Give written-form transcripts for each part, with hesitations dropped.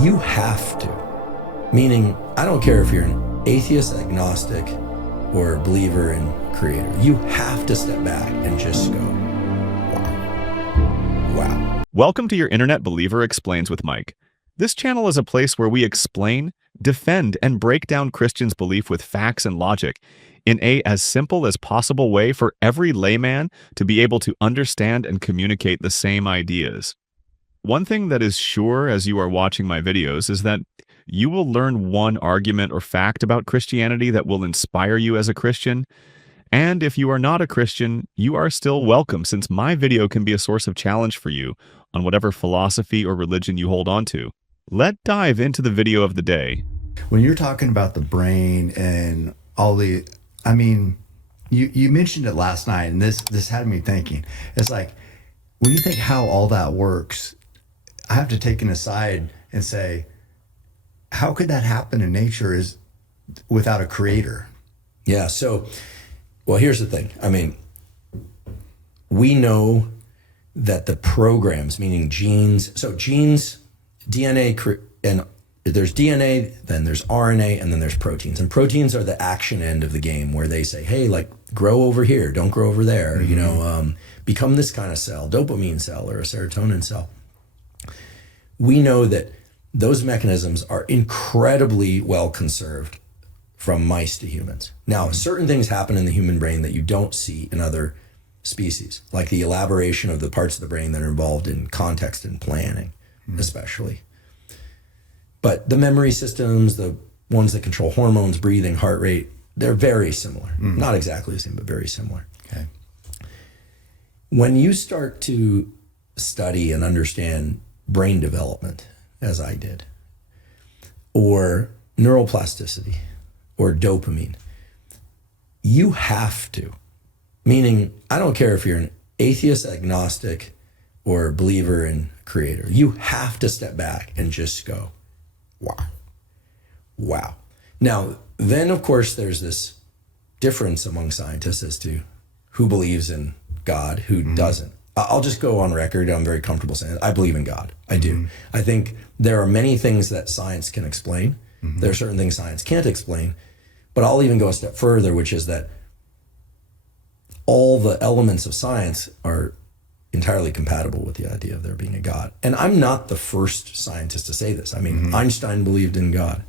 You have to. Meaning, I don't care if you're an atheist, agnostic, or a believer in creator. You have to step back and just go, wow. Wow. Welcome to your Internet Believer Explains with Mike. This channel is a place where we explain, defend, and break down Christians' belief with facts and logic in a as simple as possible way for every layman to be able to understand and communicate the same ideas. One thing that is sure as you are watching my videos is that you will learn one argument or fact about Christianity that will inspire you as a Christian. And if you are not a Christian, you are still welcome, since my video can be a source of challenge for you on whatever philosophy or religion you hold on to. Let's dive into the video of the day. When you're talking about the brain and all the, you mentioned it last night, and this had me thinking. It's like, when you think how all that works, I have to take an aside and say, how could that happen in nature is without a creator? Yeah, so, well, here's the thing. We know that the programs, meaning genes, so genes, DNA, and there's DNA, then there's RNA, and then there's proteins. And proteins are the action end of the game where they say, hey, like, grow over here, don't grow over there, become this kind of cell, dopamine cell or a serotonin cell. We know that those mechanisms are incredibly well conserved from mice to humans. Now, certain things happen in the human brain that you don't see in other species, like the elaboration of the parts of the brain that are involved in context and planning, especially. But the memory systems, the ones that control hormones, breathing, heart rate, they're very similar. Not exactly the same, but very similar. Okay. When you start to study and understand brain development, as I did, or neuroplasticity, or dopamine, you have to. Meaning, I don't care if you're an atheist, agnostic, or believer in creator. You have to step back and just go, wow. Wow. Now, then, of course, there's this difference among scientists as to who believes in God, who doesn't. I'll just go on record. I'm very comfortable saying it. I believe in God. I do. I think there are many things that science can explain. There are certain things science can't explain. But I'll even go a step further, which is that all the elements of science are entirely compatible with the idea of there being a God. And I'm not the first scientist to say this. Einstein believed in God.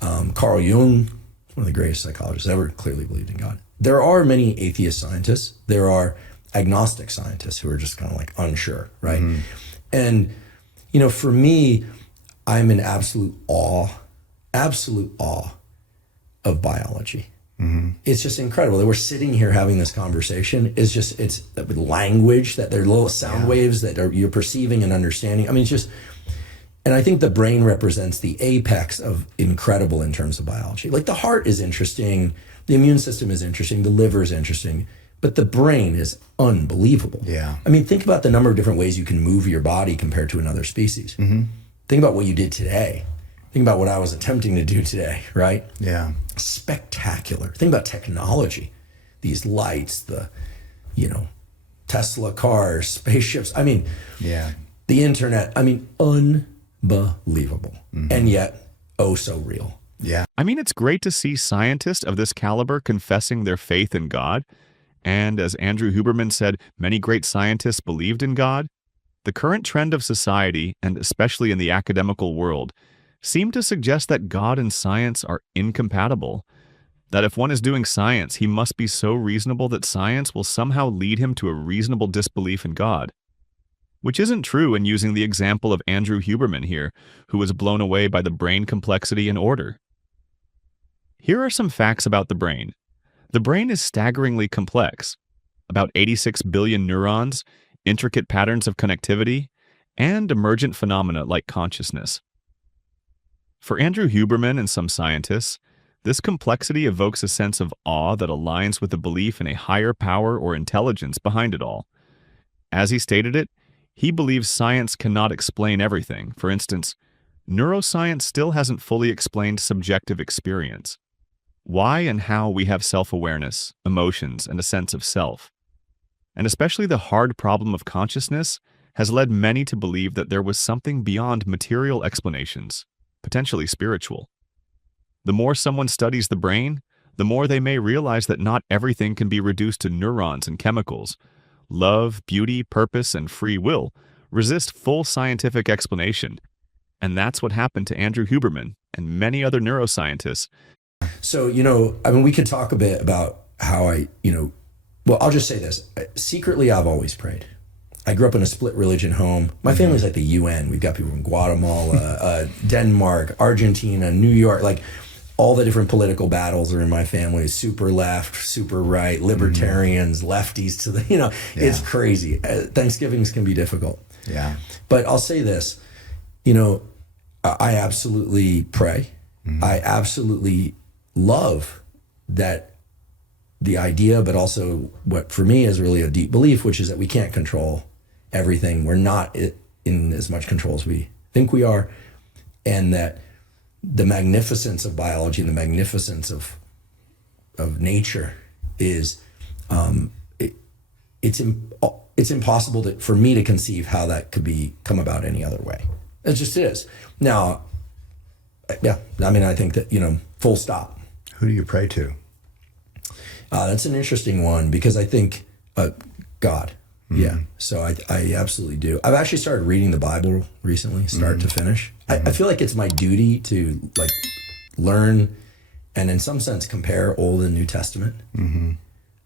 Carl Jung, one of the greatest psychologists ever, clearly believed in God. There are many atheist scientists. There are agnostic scientists who are just kind of like unsure, right? And, for me, I'm in absolute awe of biology. It's just incredible that we're sitting here having this conversation. It's language, that there are little sound waves that you're perceiving and understanding. And I think the brain represents the apex of incredible in terms of biology. Like, the heart is interesting, the immune system is interesting, the liver is interesting, but the brain is unbelievable. Yeah. Think about the number of different ways you can move your body compared to another species. Think about what you did today. Think about what I was attempting to do today, right? Yeah. Spectacular. Think about technology, these lights, the, Tesla cars, spaceships. Yeah. The internet. Unbelievable. And yet, oh so real. Yeah. It's great to see scientists of this caliber confessing their faith in God. And as Andrew Huberman said, many great scientists believed in God. The current trend of society, and especially in the academical world, seem to suggest that God and science are incompatible. That if one is doing science, he must be so reasonable that science will somehow lead him to a reasonable disbelief in God. Which isn't true in using the example of Andrew Huberman here, who was blown away by the brain complexity and order. Here are some facts about the brain. The brain is staggeringly complex. About 86 billion neurons, intricate patterns of connectivity, and emergent phenomena like consciousness. For Andrew Huberman and some scientists, this complexity evokes a sense of awe that aligns with the belief in a higher power or intelligence behind it all. As he stated it, he believes science cannot explain everything. For instance, neuroscience still hasn't fully explained subjective experience. Why and how we have self-awareness, emotions, and a sense of self. And especially the hard problem of consciousness has led many to believe that there was something beyond material explanations, potentially spiritual. The more someone studies the brain, the more they may realize that not everything can be reduced to neurons and chemicals. Love, beauty, purpose, and free will resist full scientific explanation. And that's what happened to Andrew Huberman and many other neuroscientists. So, we could talk a bit about how well, I'll just say this. Secretly, I've always prayed. I grew up in a split religion home. My family's like the UN. We've got people from Guatemala, Denmark, Argentina, New York, like all the different political battles are in my family. Super left, super right, libertarians, lefties to the, it's crazy. Thanksgivings can be difficult. Yeah. But I'll say this, I absolutely pray. I absolutely love that the idea, but also what for me is really a deep belief, which is that we can't control everything. We're not in as much control as we think we are. And that the magnificence of biology and the magnificence of nature is, it's impossible for me to conceive how that could come about any other way. It just is. Now, yeah, I think that, full stop. Who do you pray to? That's an interesting one because I think God. Yeah. So I absolutely do. I've actually started reading the Bible recently, start to finish. I feel like it's my duty to learn and in some sense compare Old and New Testament.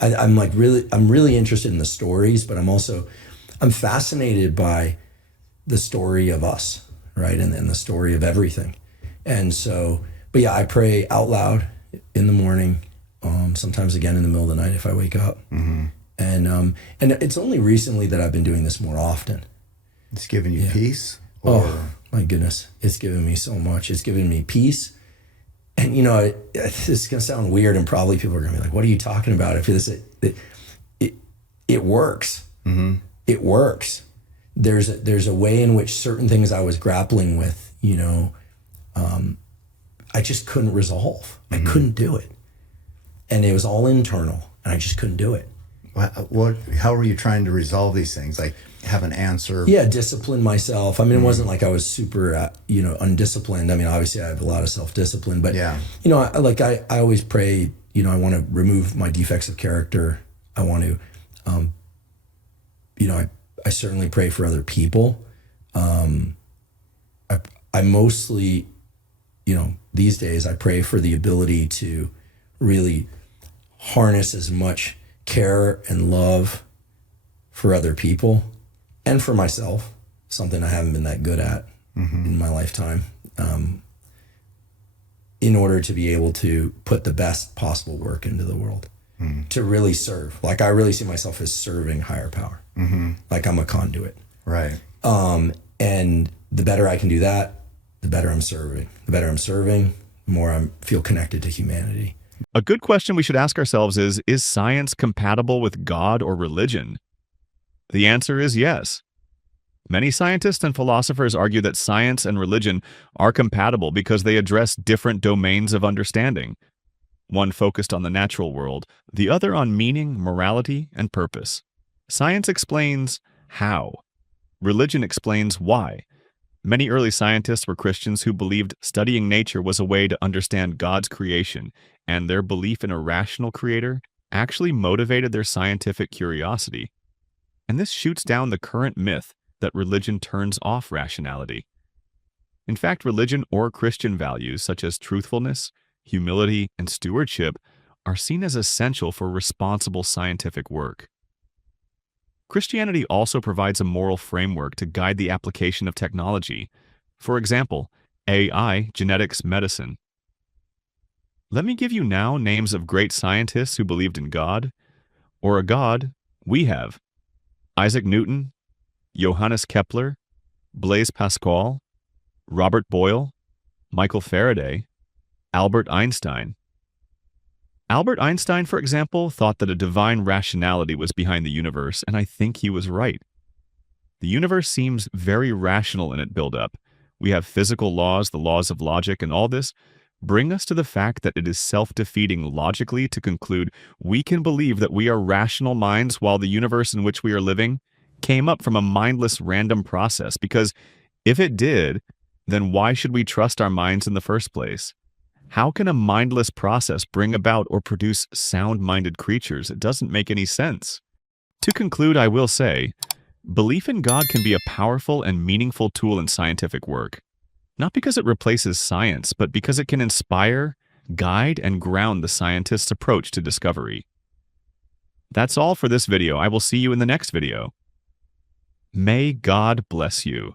I'm really interested in the stories, but I'm fascinated by the story of us, right? And the story of everything. And so, but yeah, I pray out loud in the morning, sometimes again in the middle of the night if I wake up. And it's only recently that I've been doing this more often. It's giving you peace? Oh, my goodness. It's given me so much. It's given me peace. And, this is going to sound weird and probably people are going to be like, what are you talking about? If this, it works. It works. There's a way in which certain things I was grappling with, I just couldn't resolve. I couldn't do it. And it was all internal and I just couldn't do it. How were you trying to resolve these things? Like have an answer? Yeah, discipline myself. It wasn't like I was super, undisciplined. Obviously I have a lot of self-discipline, but I always pray, I want to remove my defects of character. I want to, I certainly pray for other people. I mostly, these days I pray for the ability to really harness as much care and love for other people and for myself, something I haven't been that good at in my lifetime, in order to be able to put the best possible work into the world, to really serve. Like I really see myself as serving higher power. Like I'm a conduit. Right. And the better I can do that, the better I'm serving. The better I'm serving, the more I feel connected to humanity. A good question we should ask ourselves is science compatible with God or religion? The answer is yes. Many scientists and philosophers argue that science and religion are compatible because they address different domains of understanding. One focused on the natural world, the other on meaning, morality, and purpose. Science explains how. Religion explains why. Many early scientists were Christians who believed studying nature was a way to understand God's creation, and their belief in a rational creator actually motivated their scientific curiosity. And this shoots down the current myth that religion turns off rationality. In fact, religion or Christian values such as truthfulness, humility, and stewardship are seen as essential for responsible scientific work. Christianity also provides a moral framework to guide the application of technology. For example, AI, genetics, medicine. Let me give you now names of great scientists who believed in God, or a God we have. Isaac Newton, Johannes Kepler, Blaise Pascal, Robert Boyle, Michael Faraday, Albert Einstein. Albert Einstein, for example, thought that a divine rationality was behind the universe, and I think he was right. The universe seems very rational in its build-up. We have physical laws, the laws of logic, and all this bring us to the fact that it is self-defeating logically to conclude we can believe that we are rational minds while the universe in which we are living came up from a mindless random process, because if it did, then why should we trust our minds in the first place? How can a mindless process bring about or produce sound-minded creatures? It doesn't make any sense. To conclude, I will say, belief in God can be a powerful and meaningful tool in scientific work. Not because it replaces science, but because it can inspire, guide, and ground the scientist's approach to discovery. That's all for this video. I will see you in the next video. May God bless you.